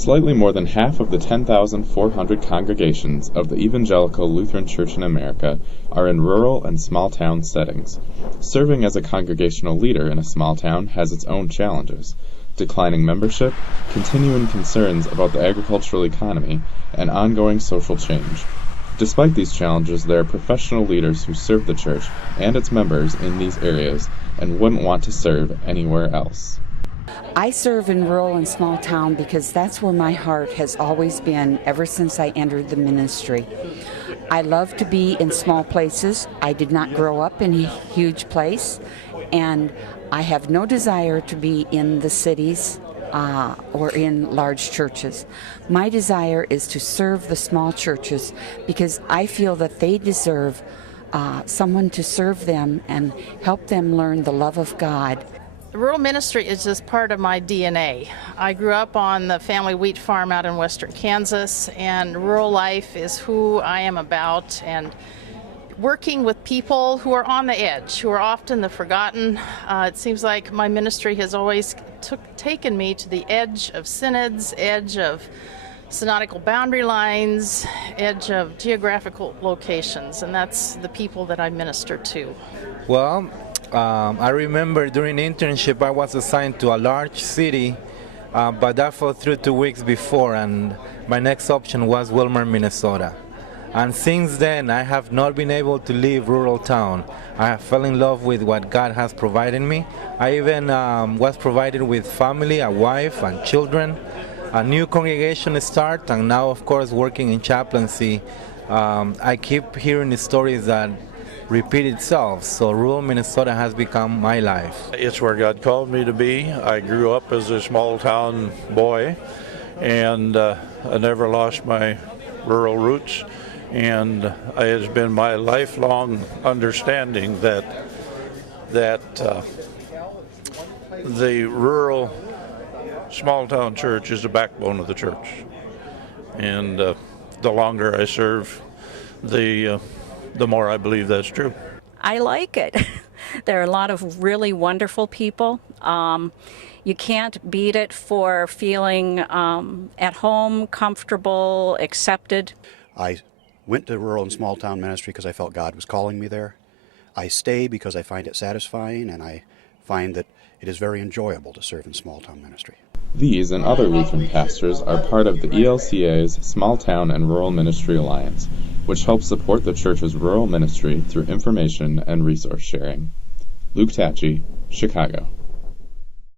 Slightly more than half of the 10,400 congregations of the Evangelical Lutheran Church in America are in rural and small-town settings. Serving as a congregational leader in a small town has its own challenges: declining membership, continuing concerns about the agricultural economy, and ongoing social change. Despite these challenges, there are professional leaders who serve the church and its members in these areas and wouldn't want to serve anywhere else. I serve in rural and small town because that's where my heart has always been ever since I entered the ministry. I love to be in small places. I did not grow up in a huge place, and I have no desire to be in the cities or in large churches. My desire is to serve the small churches because I feel that they deserve someone to serve them and help them learn the love of God. The rural ministry is just part of my DNA. I grew up on the family wheat farm out in western Kansas, and rural life is who I am about, and working with people who are on the edge, who are often the forgotten. It seems like my ministry has always taken me to the edge of synods, edge of synodical boundary lines, edge of geographical locations, and that's the people that I minister to. Well, I remember during internship I was assigned to a large city, but that fell through 2 weeks before, and my next option was Wilmer, Minnesota. And since then I have not been able to leave rural town. I have fell in love with what God has provided me. I even was provided with family, a wife and children, a new congregation start, and now of course working in chaplaincy. I keep hearing the stories that repeat itself, so rural Minnesota has become my life. It's where God called me to be. I grew up as a small town boy, and I never lost my rural roots, and it has been my lifelong understanding that the rural small town church is the backbone of the church, and the longer I serve, the more I believe that's true. I like it. There are a lot of really wonderful people. You can't beat it for feeling at home, comfortable, accepted. I went to rural and small town ministry because I felt God was calling me there. I stay because I find it satisfying, and I find that it is very enjoyable to serve in small town ministry. These and other Lutheran pastors are part of the ELCA's Small Town and Rural Ministry Alliance, which helps support the church's rural ministry through information and resource sharing. Luke Tatchy, Chicago.